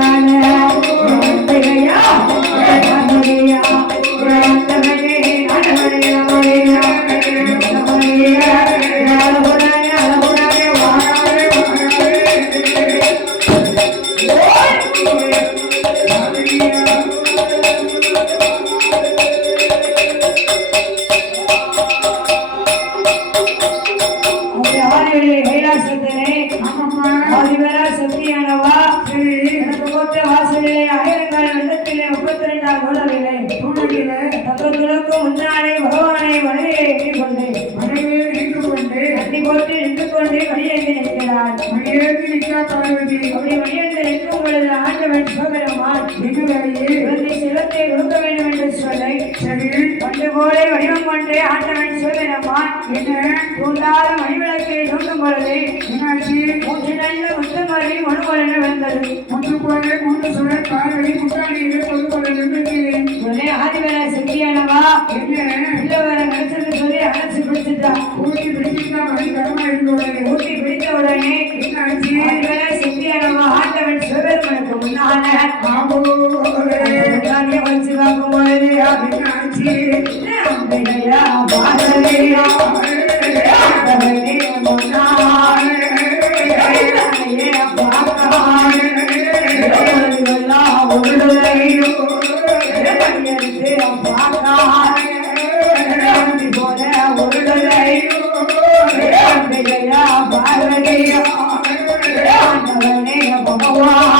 கைலாசத்திலே பிடித்த Ini yang.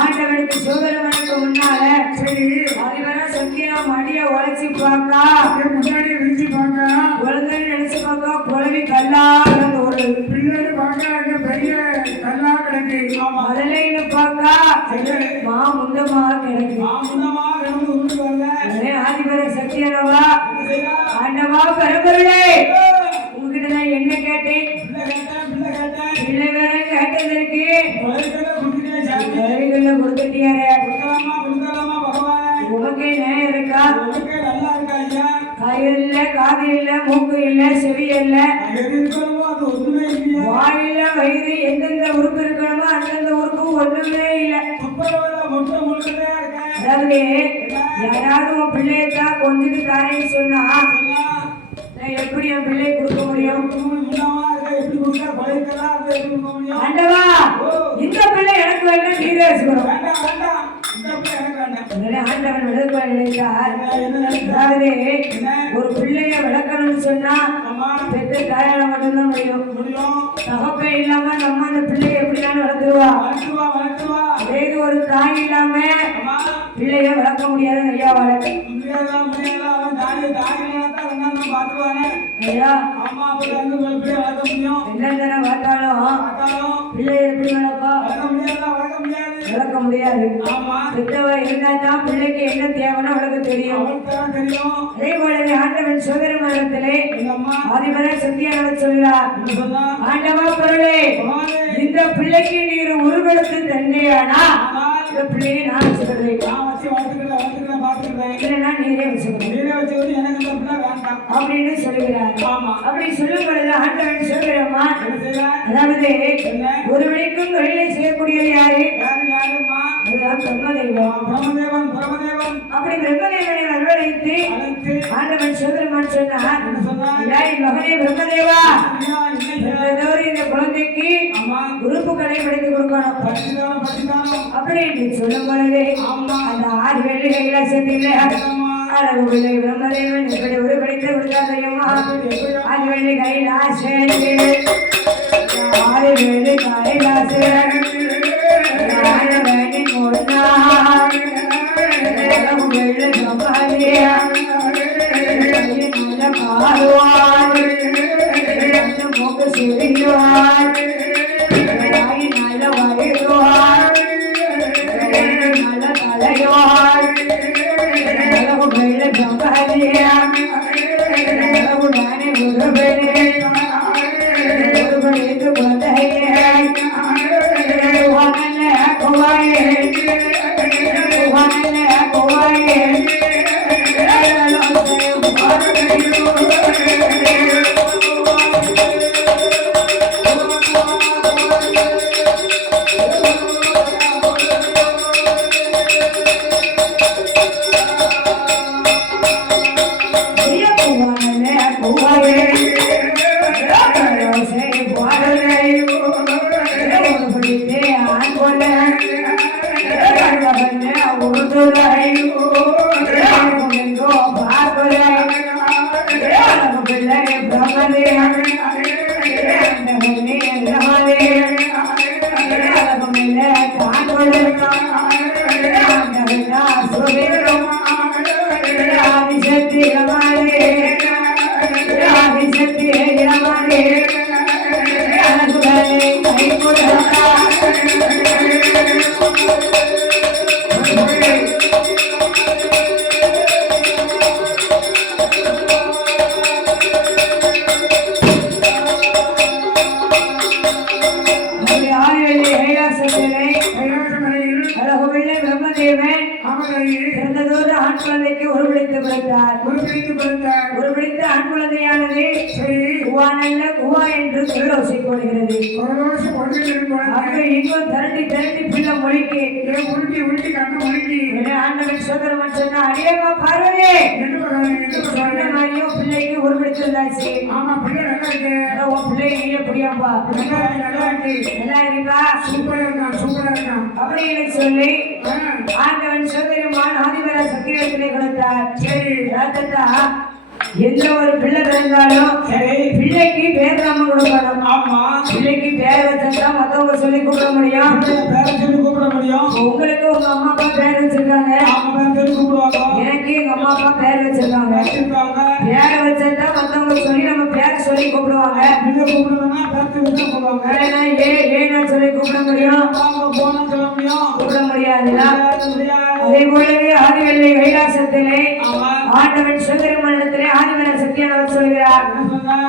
ஆண்டவனுக்கு சிவபெருமனுக்கு முன்னால அதிபர சத்தியா மடிய உழைச்சி பார்க்கா. முன்னாடி விரிச்சு பார்க்க. உலகன்னு நினைச்சு பார்க்கா குழவி கல்லா. கிடந்து ஓடுது பின்னாடி பார்க்க அங்க பெரிய கல்லா கிடக்கு. முதலைன்னு பார்க்கா. மா முண்டமா கிடக்கு. மாமுன்னமா கிடந்து உருட்டுவாங்க உடனே ஆதிபர சத்தியானவா ஆண்டவா பரம்பொருளே. கொடுக்கலாமா கொடுக்கலாமா பகவானே. உனக்கே நியாயம் இருக்கா? உனக்கே நல்லா இருக்கா ஐயா? கயிறு இல்ல காது இல்ல மூக்கு இல்ல செவி இல்ல எது இருக்கணுமோ அது ஒண்ணுமே இல்லையா. வாயில வயிறு எந்தெந்த உறுப்பு இருக்கணுமோ அந்தந்த உறுப்பு ஒண்ணுமே இல்ல. துப்புரவுல மொட்டை முழுக்கதே இருக்கேன் அதாவது யாராவது உன் பிள்ளையத்தான் கொஞ்சிட்டு தாரேன்னு சொன்னா நான் எப்படி என் பிள்ளையை கொடுக்க முடியும்? ஆண்டவா இந்த பிள்ளை எனக்கு வேண்டாம் நீரே உடனே ஆண்டவன் விடுதலை நினைத்தார் அதாவது ஒரு பிள்ளைய வளர்க்கணும்னு சொன்னா பெற்ற தாயால மட்டும்தான் முடியும். தகப்பன் இல்லாம நம்ம அந்த பிள்ளைய எப்படினாலும் வளர்த்துருவா. அதே ஒரு தாய் இல்லாம அம்மா பிள்ளைய வளர்க்க முடியாது முடியாது. பெற்றவ இருந்தா தான் பிள்ளைக்கு என்ன தேவைன்னு அவளுக்கு தெரியும். அதே போலவே ஆண்டவன் சோதரமானத்திலே எங்க அம்மா ஆதிபர சத்தியான சொல்கிறார். ஆண்டவா பொருளே இந்த பிள்ளைக்கு நீர் உருவெடுத்து தந்தையானா? இந்த பிள்ளையை நான் வச்சுக்கிறேன். நான் வச்சு வளர்த்துக்கிறேன் வளர்த்துக்கிறேன் பார்த்துக்கிறேன் இல்லைன்னா நீரே வச்சுக்கிறேன். நீரே வச்சு வந்து எனக்கு இந்த பிள்ளை வேண்டாம். அப்படின்னு சொல்லுகிறார் ஆமா. அப்படி சொல்லும் பொழுது ஆண்டவன் செய்யலாம் அதாவது ஒரு மணிக்கும் தொழிலை செய்யக்கூடியது யாரு? அதுதான் பிரம்மதெய்வம் பிரமதேவன் பிரமதேவன் அப்படி பிரம்மதேவனை வரவழைத்து ஆண்டவன் சிவபெருமான் சொன்னார். என்ன சொன்னார்? "ஏய் மகனே பிரம்மதேவா. இந்த குழந்தைக்கு உறுப்புகளை படித்து கொடுக்கணும். அப்படி சொல்லும் பொழுது அந்த ஆறு வெள்ளி கைலாசத்தில் ஆமா. அழகு பிள்ளை பிரம்மதேவன் இப்படி கொடுத்தா தெரியுமா? ஆறு வெள்ளி கைலாசத்தில். ஆறு வெள்ளி கைலாசத்தில். ஆறு வெள்ளி கொடுத்தார் வெள்ள சம்பாதியா சோதரமன் சொன்னா அடியம்மா பார்வதி சொன்ன மாதிரியும் பிள்ளைக்கு உருவெடுத்துள்ளாச்சு ஆமா பிள்ளை நல்லா இருக்கு. உன் பிள்ளை நீ எப்படியாப்பா நல்லா இருக்கு நல்லா இருக்கு. நல்லா இருக்கா? சூப்பரா இருக்கான் சூப்பரா இருக்கான் அப்படி எனக்கு சொல்லி. ஆண்டவன் சோதரிமான் ஆதிவர சத்தியத்திலே கொடுத்தார். சரி. எந்த ஒரு பிள்ளை பிறந்தாலும் சரி பிள்ளைக்கு பேர் நாம கொடுக்கணும். ஆமா. பிள்ளைக்கு பேர் வச்சா மத்தவங்க சொல்லி கூப்பிட முடியும். பேரை சொல்லி கூப்பிட முடியும். உங்களுக்கு உங்க அம்மா அப்பா பேர் வச்சிருக்காங்க. அவங்க பேரை கூப்பிடுவாங்க. எனக்கு எங்க அம்மா அப்பா பேர் வச்சிருக்காங்க. பேரை வச்சா மத்தவங்க சொல்லி நம்ம பேர் சொல்லி கூப்பிடுவாங்க. நீங்க கூப்பிடுவேன்னா பேரை சொல்லி கூப்பிடுவாங்க இல்லைன்னா ஏ ஏன்னா சொல்லி கூப்பிட முடியும்? போனா சொல்ல முடியும்? கூப்பிட முடியாதுல்ல? முடியாது, முடியாது. அதே போலவே ஆதிவெள்ளி கைலாசத்திலே ஆண்டவன் சுந்தரமண்டலத்திலே ஆதிவர சத்தியானவர் சொல்கிறார்.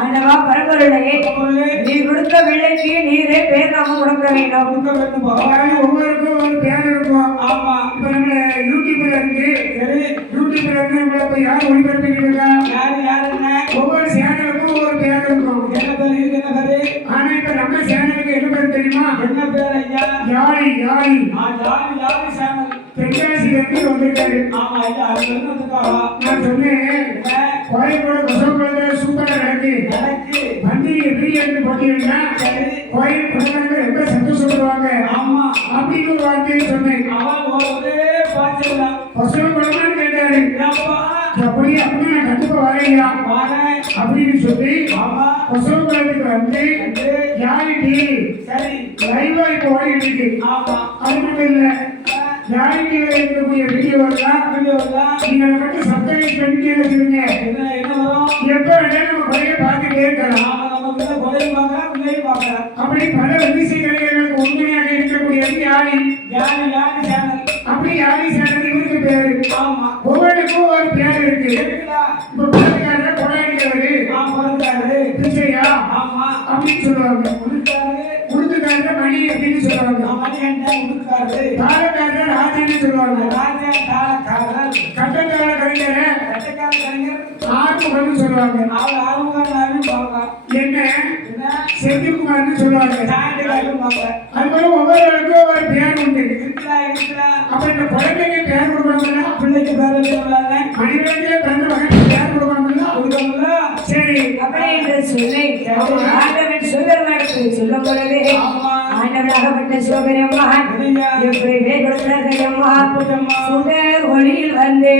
ஆண்டவா பரம்பொருளையே பொருளே நீ கொடுத்த வெள்ளைக்கு நீரே பேர் நாம கொடுக்க வேண்டும். கொடுக்க வேண்டும். ஒவ்வொருக்கும் ஒரு பேர் இருக்கும். ஆமா. இப்ப நம்ம யூடியூப்ல இருக்கு சரி. யூடியூப்ல இருந்து நம்மள இப்ப யார் ஒளிபரப்பிட்டு இருக்கா? யாரு யாரு என்ன? ஒவ்வொரு சேனலுக்கும் ஒவ்வொரு பேர் இருக்கும். என்ன பேர் இருக்கு என்ன பேரு? ஆனா இப்ப நம்ம சேனலுக்கு என்ன பேர் தெரியுமா? என்ன பேர் ஐயா? யாழி யாழி. யாரு யாரு சேனல். தென்காசியில இருந்து வந்திருக்காரு ஆமா. ஐயா அது என்ன நான் சொன்னேன் என்ன கோயம்புல சூப்பரா நடக்கு பண்டிகை போட்டீங்கன்னா கோயில் பசங்க ரொம்ப சந்தோஷப்படுவாங்க ஆமா அப்படின்னு ஒரு வார்த்தையை சொன்னேன் அவன் பசங்க படமான்னு கேட்டாரு அப்படி அப்படி நான் கண்டிப்பா வரையா அப்படின்னு சொல்லி பசங்களுக்கு வந்து சரி. லைவா இப்போ ஓடிட்டு இருக்கு. ஆமா. அது மட்டும் இல்ல. யாருக்கு இருக்கக்கூடிய வீடியோவெல்லாம் வீடியோதான் நீங்க மட்டும் சப்ஸ்கிரைப் பண்ணிட்டே வச்சிருங்க என்ன என்ன வரும்? எப்ப வேணாலும் நம்ம குறைய பார்த்துட்டே இருக்கலாம். ஆமா நம்ம பிள்ளை கொலையும் பார்க்கறேன் பிள்ளையும் பார்க்கறேன் அப்படி பல விதிசை கலைஞர்களுக்கு உண்மையாக இருக்கக்கூடியது யாழி யாரு யாரு சேனல் அப்படி யாழி சேனல் இவருக்கு பேரு. ஆமா. ஒரு பேர் இருக்கு. இப்ப பாட்டுக்காரர் கொண்டாடிக்கிறவரு ஆ பிறந்தாரு பிச்சையா ஆமா. அப்படின்னு சொல்லுவாங்க. உடுக்காரு உருதுக்காரர் மணி அப்படின்னு சொல்லுவாங்க. மணிகண்டன் உடுக்காரு தாளக்காரர் ராஜன்னு சொல்லுவாங்க. ராஜா தாளக்காரர். கட்டக்கார கலைஞரை கட்டக்கார கலைஞர் ஆறுமுகம்னு சொல்லுவாங்க. அவர் ஆர்வம் பார்க்கலாம் என்ன? என்ன? செந்தில்குமார்னு சொல்லுவாங்க. அது போல ஒவ்வொருவருக்கும் ஒரு பேர் உண்டு. இருக்குதா அப்ப இந்த குழந்தைங்க பேர் கொடுக்கணும்னா பிள்ளைக்கு பேர் எழுதுறாங்க மனிதர்களே பிறந்த மகனுக்கு யார் கொடுக்கணும்ல கொடுக்கணும்ல சரி அப்படி என்று சொல்லி ஆண்டவன் சுதர்மனத்தில் சொல்லும் பொழுது ஆமா. ஆண்டவனாகப்பட்ட சிவபெருமான் சரிங்க. எப்படி வேகொடுத்தார்கள் அம்மா அம்மா. சுடர் ஒளியில் வந்து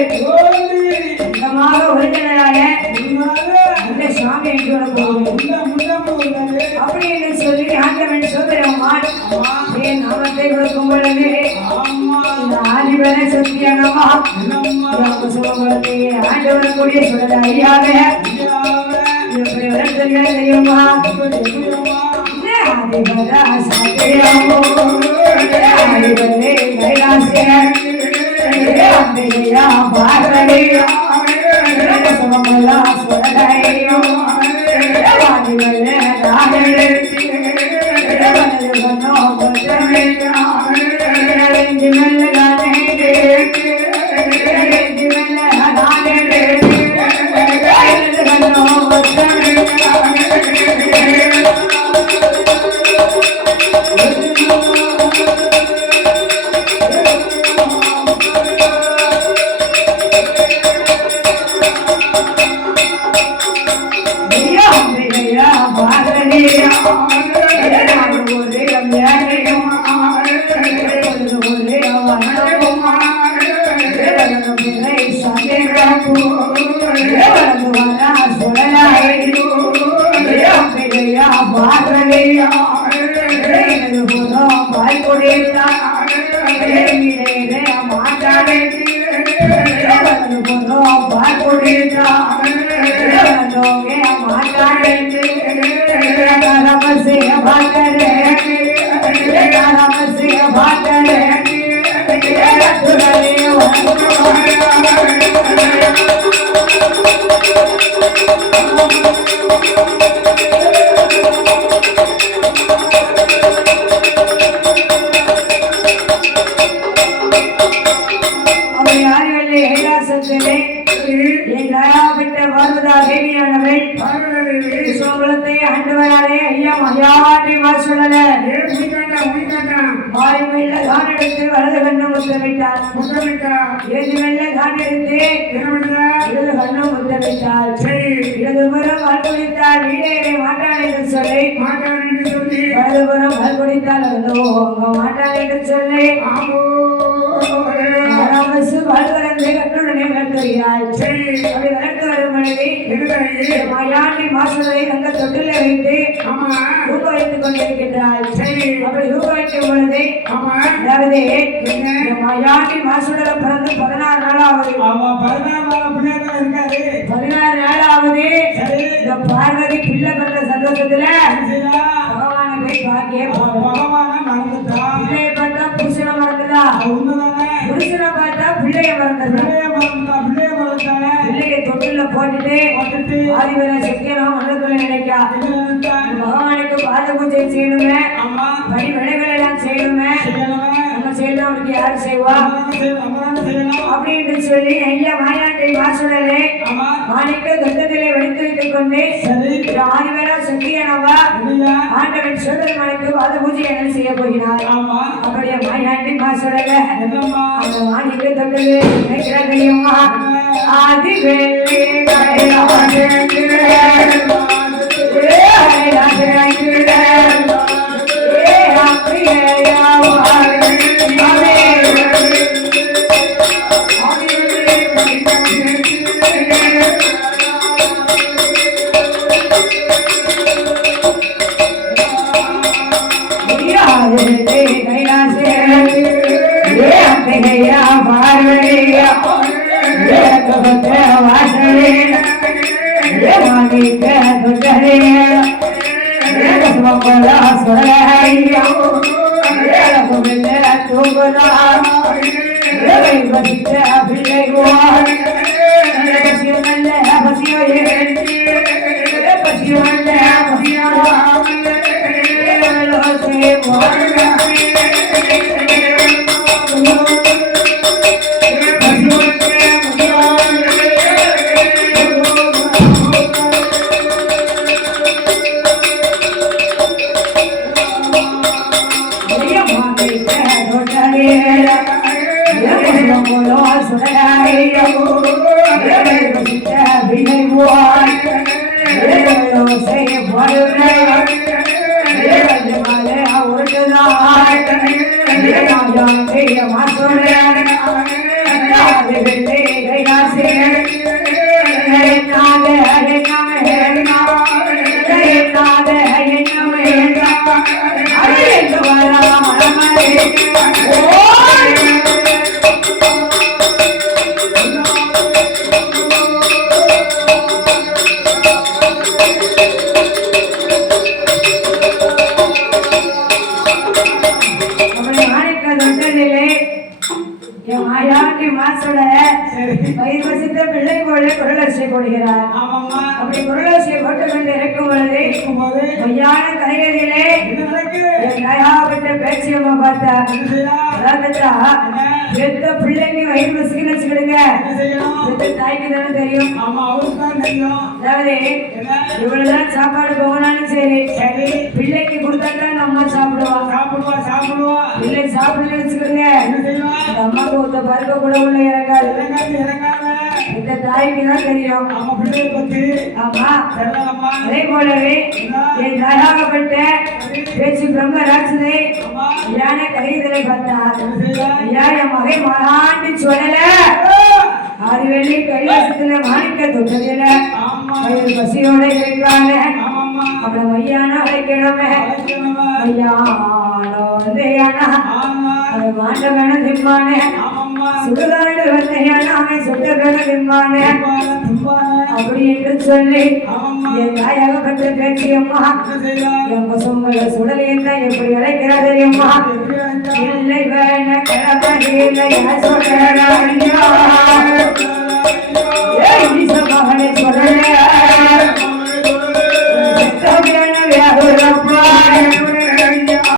உன் பெயரு சுத்தமாக ஒருங்கினால என்று அப்படி என்று சொல்லி ஆண்டவன் சோதரமான் என் நாமத்தை கொடுக்கும் பொழுது ஆதிபர சத்தியனமா ஆண்டவனுக்குரிய ஐயாக தெரியுமா? ஆதிபர சத்தியமோ ஆதிபரே அம்பிகையா பார்வதியா சுமங்கலா சுடரையோ முத்தமிட்டாள் சரி இடதுபுறம் வாழ்குடித்தால் வீடேறி மாட்டான் என்று சொல்லி மாட்டான் என்று சொல்லி. வலதுபுறம் வாழ்குடித்தால் அதோ அங்க மாட்டான் என்று சொல்லி. ஆறாமசு வாழ்வரந்து கட்டுடனே வளர்த்துகிறாள் சரி அப்படி வளர்த்து வரும் எதுதாயி மாயாண்டி மாசுகளை தங்க தொட்டில வைத்து ஆமா. வைத்துக் கொண்டிருக்கின்றாள். அப்படி வைக்கும் பொழுது ஆமா அதாவது மாயாண்டி மாசுடல பிறந்து பதினாறு நாளாவது. பதினாறு நாளாவது. இந்த பார்வதி பிள்ளை பிறந்த சந்தோஷத்துல பகவானை போய் பார்க்கவே போறோம் பிள்ளைய பார்த்தா புருஷனை மறந்துதா புருஷனை பார்த்தா பிள்ளைய மறந்துதா பிள்ளைய தொட்டில போட்டுட்டு ஆதிவர சத்தியனம் மனதுக்குள்ள நினைக்கா. பகவானுக்கு பாத பூஜை செய்யணுமே. படி விளைகள் எல்லாம் செய்யணுமே. நம்ம செயல் அவனுக்கு யார் செய்வா? நம்ம செய்யணும் நம்ம தானே செய்யணும். அப்படின்னு சொல்லி ஐயா மாயாட்டை வாசுடலே ஆமா. மாணிக்க தொட்டத்திலே வெடித்து வைத்துக் கொண்டு சரி. ஆதிவரா சத்தியனவா இல்லையா ஆண்டவன் சுதர்மனுக்கு வாத பூஜை என்ன செய்ய போகிறார். ஆமா. அப்படியே மாயாண்டி மாசுடல என்னம்மா? அந்த மாணிக்க தொட்டது நினைக்கிற தெரியுமா ஆதி வெள்ளி coisa de terra. என்ன செய்யணும்? பெத்த தாய்க்கு தானே தெரியும். ஆமா அவருக்கு தான் தெரியும். அதாவது இவ்வளவுதான் சாப்பாடு போகணாலும் சரி. சரி. பிள்ளைக்கு கொடுத்தாதான் நம்ம சாப்பிடுவோம் சாப்பிடுவா. சாப்பிடுவா பிள்ளை சாப்பிடலன்னு வச்சுக்கிடுங்க என்ன செய்வா? அம்மாவுக்கு ஒருத்த பருக்க கூட உள்ள இறங்காது. இறங்காது இறங்காத. இந்த தாய்க்கு தான் தெரியும். நம்ம பிள்ளையை பத்தி. ஆமா. அதே போலவே என் தாயாகப்பட்ட பேச்சு பிரம்ம ராட்சதை யானை செய்வா ஐயா என் மகன் மகாண்டி சொல்லல. வெள்ளி கைலாசத்துல மாணிக்க தொட்டதில்ல ஆமா. வயிறு பசியோட அவளை மையான அழைக்கணுமே அழைக்கணுமா ஐயானோ வந்தையானா ஆமா. அது மாண்ட வேணும் திம்மானே சுடுகாடு வந்தையானா அவன் அப்படி என்று சொல்லி என் தாயாகப்பட்ட பேச்சியம்மா என்ன என் பசுங்களை என்ன எப்படி அழைக்கிறா தெரியுமா இல்லை வேண கிளம்பி இல்லை சொல்றா